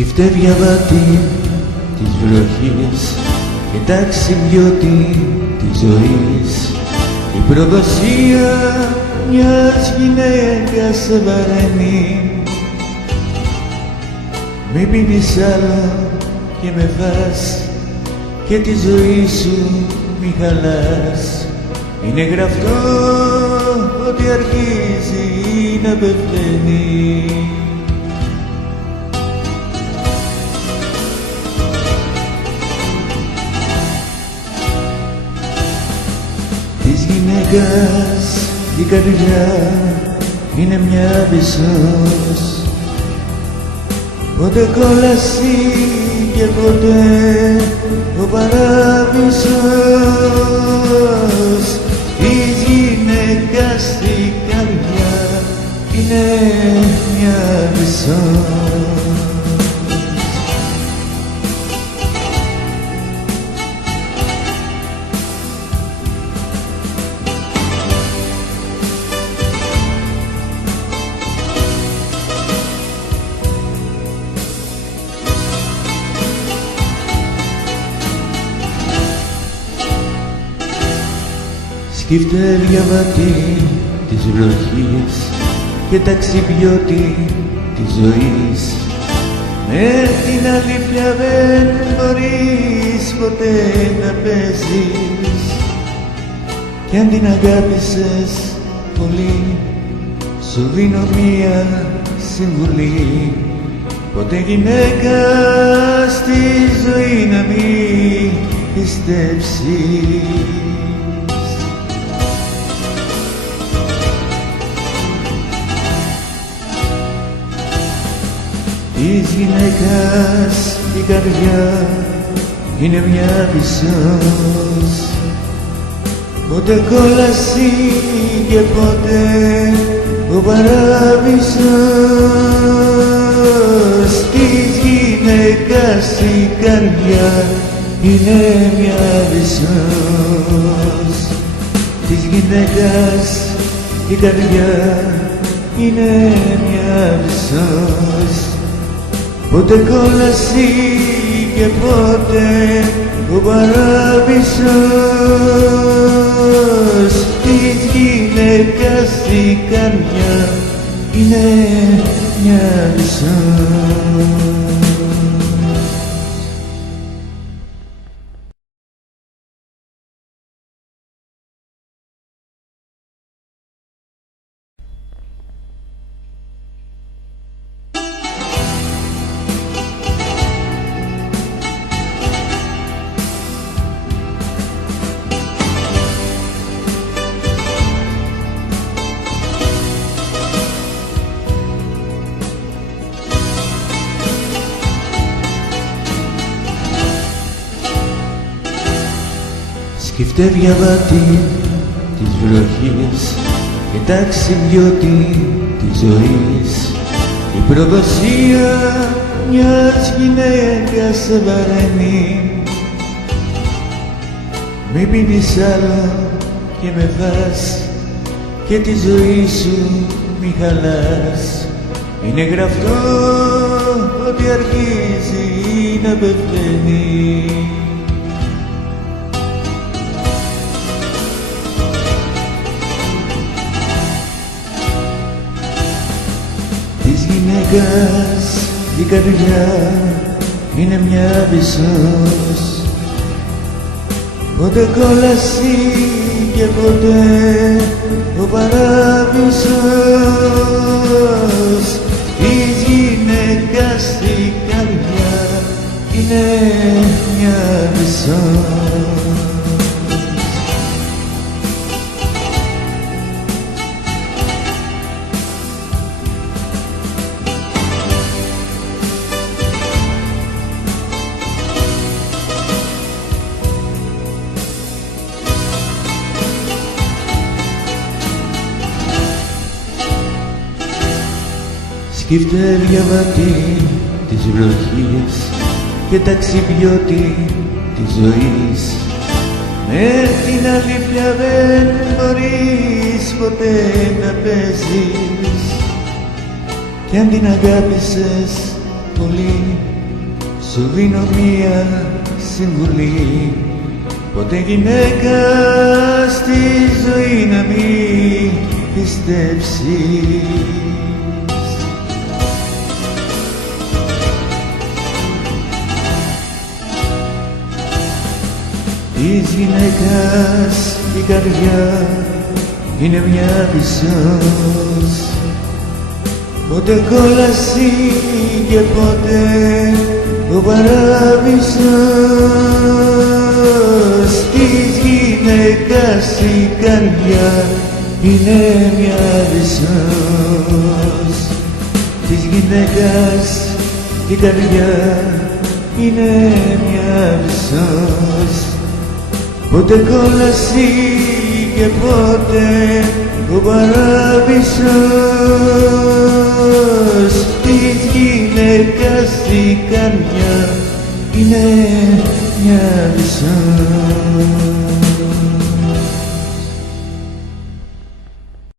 Σκύφτε διαβάτη της βροχής και ταξιδιώτη της ζωής, η προδοσία μιας γυναίκας σε βαραίνει. Μην πίνεις άλλο και με φας και τη ζωή σου μη χαλάς. Είναι γραφτό ότι αρχίζει να πεθαίνει. Της γυναίκας η καρδιά είναι μια βυσσός, πότε κόλαση και ποτέ ο παράδεισος. Της γυναίκας η καρδιά είναι μια βυσσός. Σκύφτε διαβάτη της βροχής και ταξιδιώτη της ζωής, με την αλήθεια δεν μπορείς ποτέ να παίζεις. Κι αν την αγάπησες πολύ, σου δίνω μία συμβουλή: ποτέ γυναίκα στη ζωή να μην πιστέψεις. Της γυναίκας η καρδιά είναι μια βυσσός, πότε κόλαση και ποτέ ο παράδεισος. Της γυναίκας η καρδιά είναι μια βυσσός. Της γυναίκας η καρδιά είναι μια βυσσός, πότε κόλαση και πότε ο παράδεισος. Της γυναίκας η καρδιά είναι μια βυσσός. Σκύφτε διαβάτη της βροχής και ταξιδιώτη της ζωής, η προδοσία μιας γυναίκας σε βαραίνει. Μην πίνεις άλλο και με φας και τη ζωή σου μη χαλάς. Είναι γραφτό ότι αρχίζει να πεθαίνει. Της γυναίκας η καρδιά είναι μια βυσσός, πότε κόλαση και ποτέ ο παράδεισος. Της γυναίκας η καρδιά είναι μια βυσσός. Σκύφτε διαβάτη της βροχής και ταξιδιώτη της ζωής, με την αλήθεια δεν μπορείς ποτέ να παίζεις. Κι αν την αγάπησες πολύ, σου δίνω μία συμβουλή. Ποτέ γυναίκα στη ζωή να μην πιστέψεις. Της γυναίκας η καρδιά είναι μια πισός, πότε κόλαση και πότε ο παράδεισος. Της γυναίκας η καρδιά είναι μια πισός, της γυναίκας η καρδιά είναι μια πισός, πότε κόλαση και πότε ο παράδεισος. Της γυναίκας η καρδιά είναι μια πισός.